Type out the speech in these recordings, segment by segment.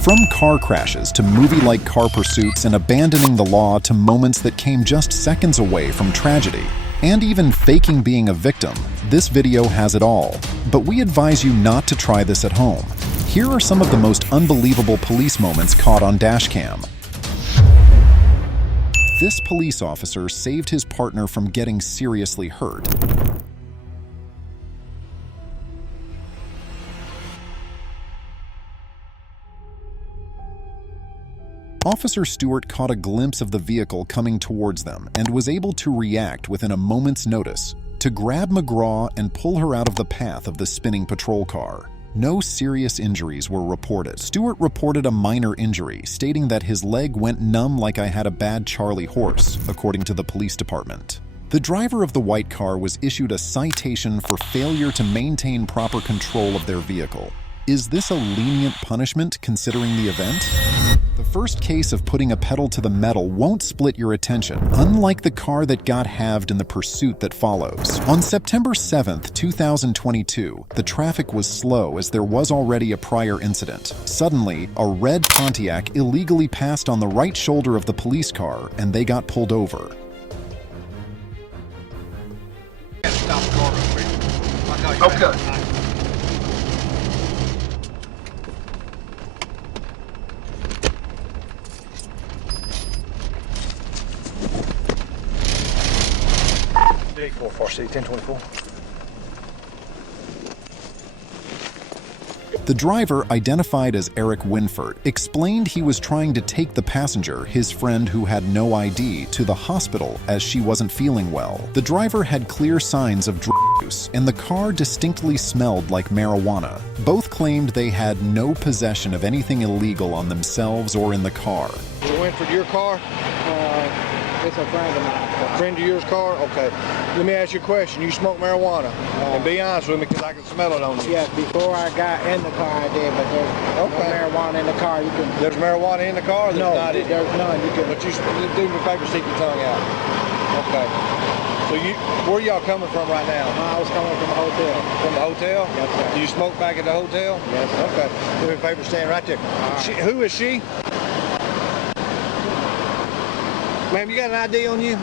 From car crashes to movie-like car pursuits and abandoning the law to moments that came just seconds away from tragedy, and even faking being a victim, this video has it all. But we advise you not to try this at home. Here are some of the most unbelievable police moments caught on Dashcam. This police officer saved his partner from getting seriously hurt. Officer Stewart caught a glimpse of the vehicle coming towards them and was able to react within a moment's notice to grab McGraw and pull her out of the path of the spinning patrol car. No serious injuries were reported. Stewart reported a minor injury, stating that his leg went numb like I had a bad Charlie horse, according to the police department. The driver of the white car was issued a citation for failure to maintain proper control of their vehicle. Is this a lenient punishment considering the event? The first case of putting a pedal to the metal won't split your attention, unlike the car that got halved in the pursuit that follows. On September 7th, 2022, the traffic was slow as there was already a prior incident. Suddenly, a red Pontiac illegally passed on the right shoulder of the police car and they got pulled over. Stop the car real quick. Okay. 1024. The driver, identified as Eric Winford, explained he was trying to take the passenger, his friend who had no ID, to the hospital as she wasn't feeling well. The driver had clear signs of drug use, and the car distinctly smelled like marijuana. Both claimed they had no possession of anything illegal on themselves or in the car. Winford, your car? It's a friend of mine. A friend of yours car? Okay. Let me ask you a question. You smoke marijuana? And be honest with me, because I can smell it on you. Yeah, before I got in the car I did, but there's no marijuana in the car. You can. There's marijuana in the car? Or there's not in there's none. You can. But you do me a favor, stick your tongue out. Okay. So where y'all coming from right now? I was coming from the hotel. From the hotel? Yes, sir. Do you smoke back at the hotel? Yes, sir. Okay. Do me a favor, stand right there. Right. Who is she? Ma'am, you got an ID on you?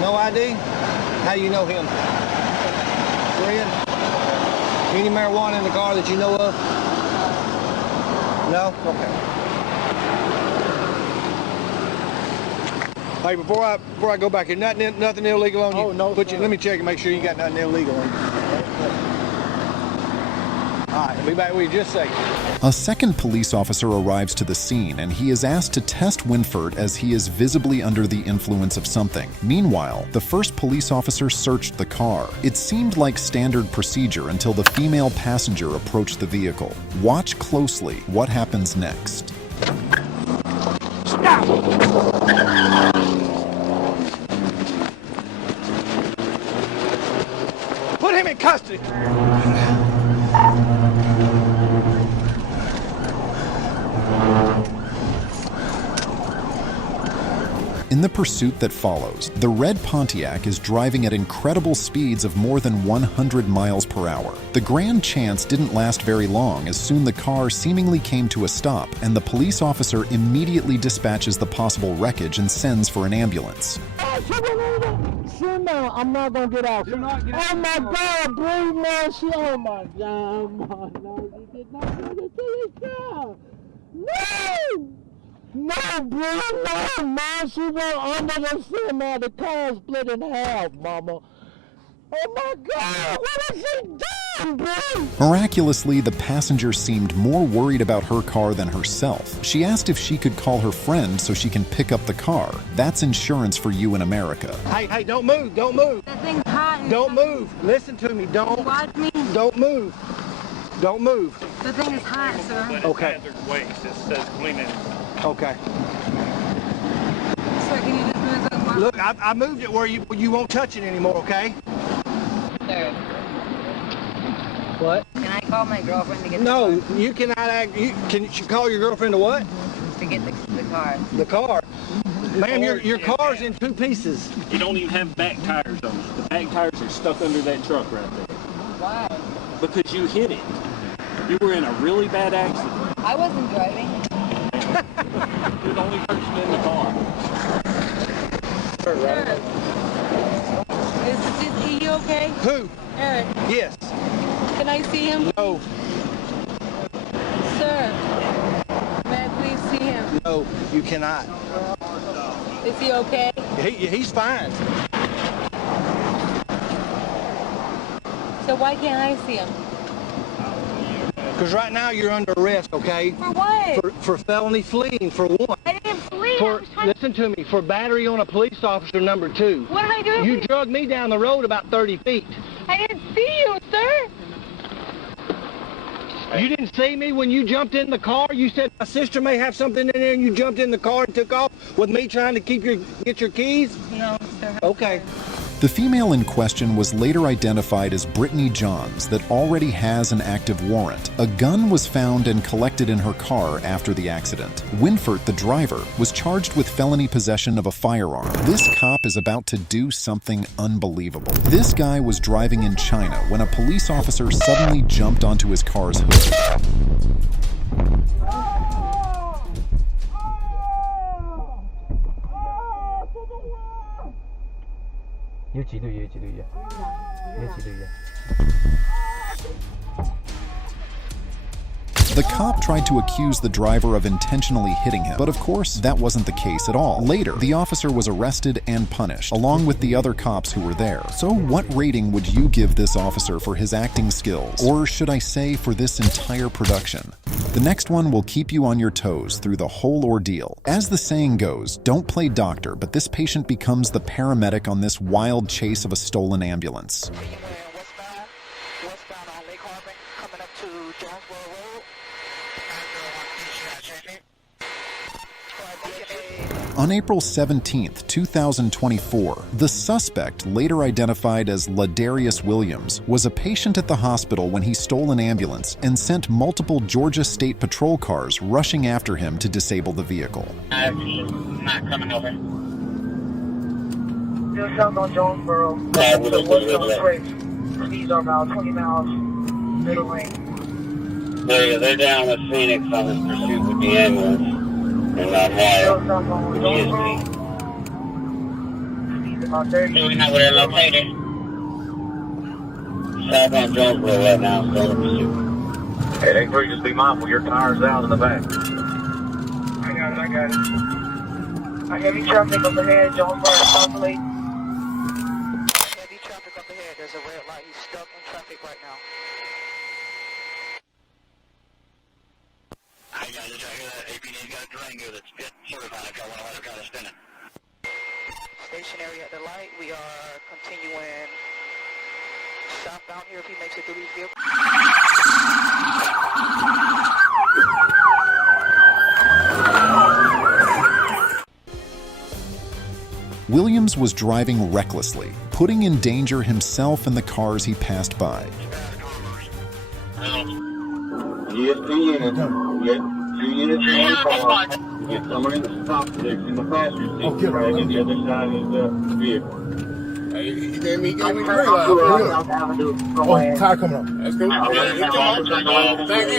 No ID? How do you know him? Friend? Any marijuana in the car that you know of? No? Okay. Hey, before I go back here, nothing illegal on you? Oh, no. Let me check and make sure you got nothing illegal on you. All right, I'll be back with you just a second. A second police officer arrives to the scene and he is asked to test Winford as he is visibly under the influence of something. Meanwhile, the first police officer searched the car. It seemed like standard procedure until the female passenger approached the vehicle. Watch closely what happens next. Stop! Put him in custody! In the pursuit that follows, the red Pontiac is driving at incredible speeds of more than 100 miles per hour. The grand chance didn't last very long as soon the car seemingly came to a stop and the police officer immediately dispatches the possible wreckage and sends for an ambulance. I'm not gonna get out. You're not getting oh my God, breathe, man. Oh my God, no, you did not do this to yourself. No! No, bro, no, man. She went under the seat, man. The car split in half, mama. Oh my God, what has she done, bro? Miraculously, the passenger seemed more worried about her car than herself. She asked if she could call her friend so she can pick up the car. That's insurance for you in America. Hey, don't move, don't move. That thing's hot. Don't move. Listen to me, don't. Watch me. Don't move. Don't move. The thing is hot, sir. Okay. Hazard waste. It says cleaning. Okay. Sir, can you just move the watch? Look, I moved it where you won't touch it anymore, okay? Sir, What? can I call my girlfriend to get No, the car? you cannot act. Can you call your girlfriend to what? To get the car. The car. Ma'am, your car's in two pieces. You don't even have back tires on it. The back tires are stuck under that truck right there. Why? Because you hit it. You were in a really bad accident. I wasn't driving. You're the only person in the car. Sir. Is he okay? Who? Eric, Yes. can I see him? No. Sir, may I please see him? No, you cannot. Is he okay? He's fine. So why can't I see him? Because right now you're under arrest, okay? For what? For felony fleeing, for one. I didn't flee. Listen to me, for battery on a police officer, number 2. What did I do? You drugged me down the road about 30 feet. I didn't see you, sir. You didn't see me when you jumped in the car? You said my sister may have something in there and you jumped in the car and took off with me trying to get your keys? No, sir. Okay. The female in question was later identified as Brittany Johns that already has an active warrant. A gun was found and collected in her car after the accident. Winford, the driver, was charged with felony possession of a firearm. This cop is about to do something unbelievable. This guy was driving in China when a police officer suddenly jumped onto his car's hood. The cop tried to accuse the driver of intentionally hitting him, but of course, that wasn't the case at all. Later, the officer was arrested and punished, along with the other cops who were there. So what rating would you give this officer for his acting skills? Or should I say, for this entire production? The next one will keep you on your toes through the whole ordeal. As the saying goes, don't play doctor, but this patient becomes the paramedic on this wild chase of a stolen ambulance. Westbound on Lake Harbor, coming up to Jonesboro Road. On April 17, 2024, the suspect, later identified as Ladarius Williams, was a patient at the hospital when he stole an ambulance and sent multiple Georgia State Patrol cars rushing after him to disable the vehicle. He's not coming over. Just south on Jonesboro. These are about 20 miles middle lane. They're down with Phoenix on this pursuit with the ambulance. And not Just south on Jonesboro. These about 30. Do we know where they're located? South on Jonesboro right now, still in pursuit. Hey, they three, just be mindful, your tire's out in the back. I got it. I heavy traffic up ahead, Jonesboro, South Lake. Heavy traffic up ahead. There's a red light. He's stuck in traffic right now. Hey guys, did y'all hear that? APD's got a Durango that's fit certified if y'all want to let her try to spin it. Stationary at the light. We are continuing southbound here if he makes it through these vehicles. Williams was driving recklessly, putting in danger himself and the cars he passed by. Yes, 2 units. Yes, 2 units in the car. Get someone in the top six in the passenger seat. Right at the other side of the vehicle. He gave me green light. South Avenue. Oh, car coming up. That's cool. Thank you.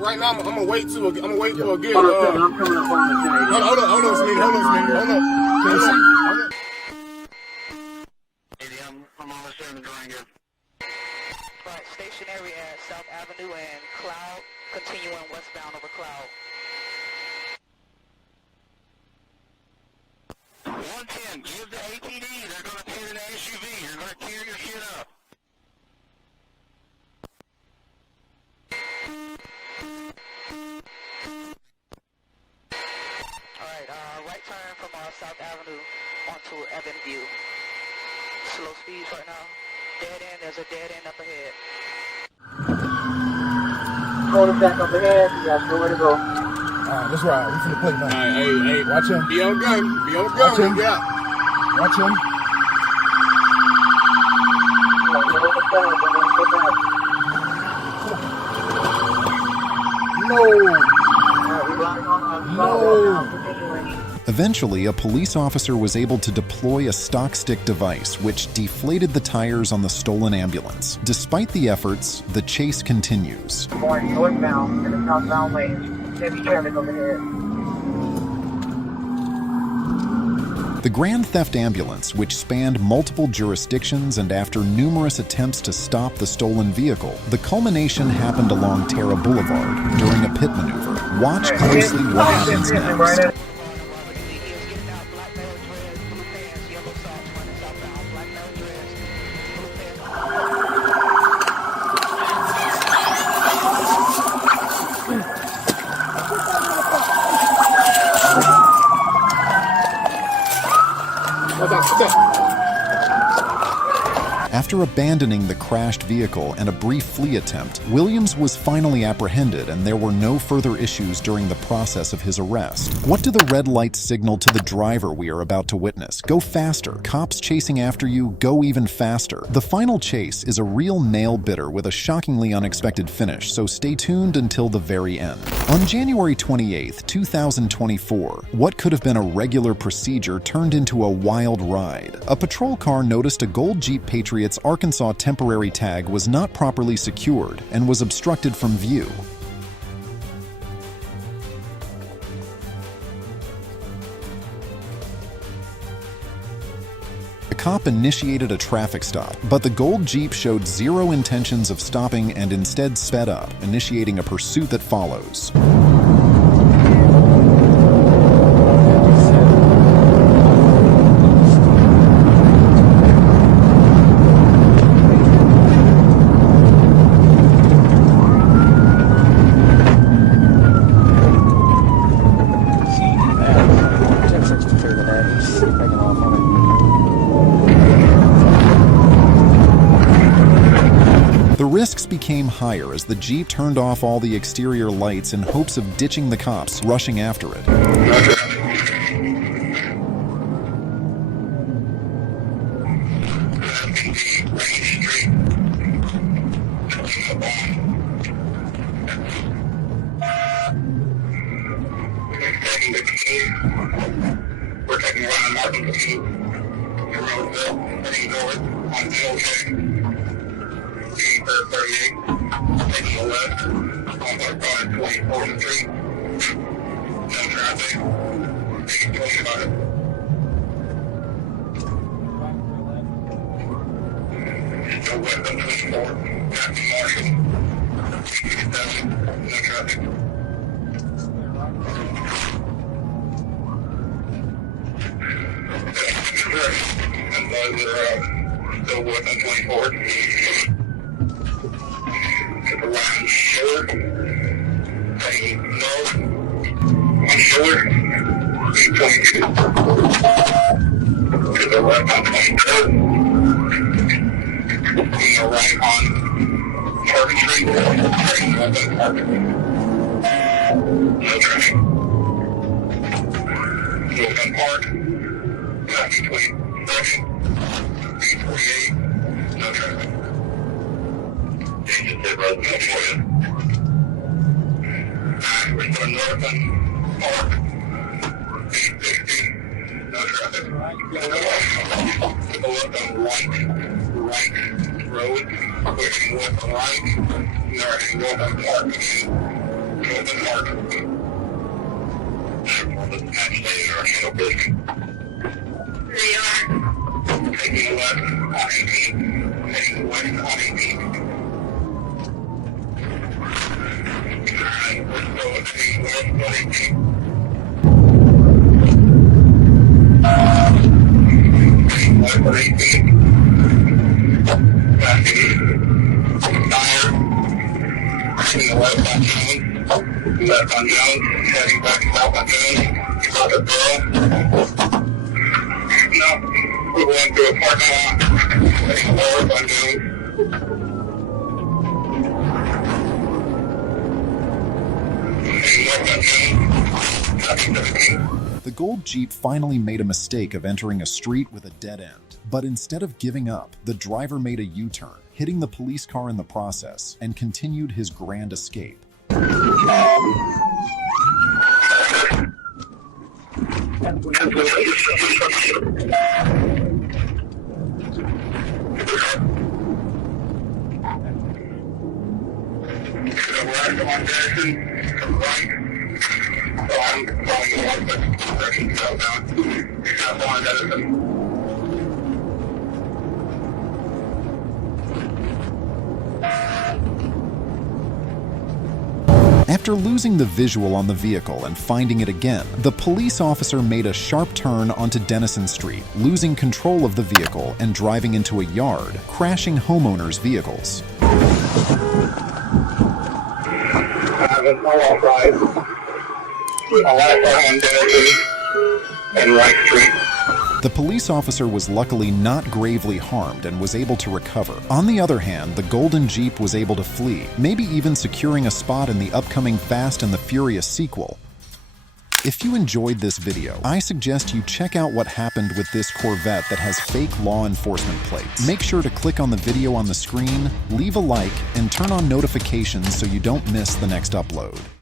Right now, I'm gonna wait for a good. I'm coming up on the side. Hold on, Smitty. Can you see? I'm almost there in the Durango. Right, stationary at South Avenue and Cloud, continuing westbound over Cloud. 110, give the APD. They're going to tear the SUV. You're going to tear your shit up. Alright, right turn from South Avenue onto Evan View. Slow speeds right now. Dead end, there's a dead end up ahead. Hold it back up ahead. You got nowhere to go. Alright, let's ride. We finna play now. Hey, Watch him. be on gun. Be on Watch him. gun. Yeah. Watch him. No. No. Eventually, a police officer was able to deploy a stock stick device which deflated the tires on the stolen ambulance. Despite the efforts, the chase continues. Going northbound in the southbound lane. Heavy traffic overhead. The Grand Theft Ambulance, which spanned multiple jurisdictions and after numerous attempts to stop the stolen vehicle, the culmination happened along Terra Boulevard during a pit maneuver. Watch closely what happens next. After abandoning the crashed vehicle and a brief flee attempt, Williams was finally apprehended and there were no further issues during the process of his arrest. What do the red lights signal to the driver we are about to witness? Go faster. Cops chasing after you, go even faster. The final chase is a real nail-biter with a shockingly unexpected finish, so stay tuned until the very end. On January 28, 2024, what could have been a regular procedure turned into a wild ride. A patrol car noticed a gold Jeep Patriot's Arkansas temporary tag was not properly secured and was obstructed from view. The cop initiated a traffic stop, but the gold Jeep showed zero intentions of stopping and instead sped up, initiating a pursuit that follows. The risks became higher as the Jeep turned off all the exterior lights in hopes of ditching the cops rushing after it. We're taking one on Martin King, the Roseville, heading north on 38, taking a left on 24th Street. No traffic. Taking 20 about it. Go west on 24th, back to Marshall. 87, no traffic. And those that are still west on 24th. To the left on Shore. Heading north on Shore. 822. To the left on 23rd. To the right on Target Street. Heading north on Target. No traffic. North on Park. Between 848, no traffic. Agent did road no for you. We're going north on Park, 860, no traffic. To the left on right road, pushing left on right, north on Park again, north on Park. Everyone doesn't actually in our handle business. Taking left on 18, heading west on 18. Alright, we're going heading west on 18. Heading west on 18. Back east. Dyer. Heading left on Jones. Left on Jones. Heading back south on Jones. South of Burrow. No, we're going through a parking lot. Heading north on Jones. Heading north on Jones. The gold Jeep finally made a mistake of entering a street with a dead end. But instead of giving up, the driver made a U-turn, hitting the police car in the process, and continued his grand escape. After losing the visual on the vehicle and finding it again, the police officer made a sharp turn onto Denison Street, losing control of the vehicle and driving into a yard, crashing homeowners' vehicles. The police officer was luckily not gravely harmed and was able to recover. On the other hand, the golden Jeep was able to flee, maybe even securing a spot in the upcoming Fast and the Furious sequel. If you enjoyed this video, I suggest you check out what happened with this Corvette that has fake law enforcement plates. Make sure to click on the video on the screen, leave a like, and turn on notifications so you don't miss the next upload.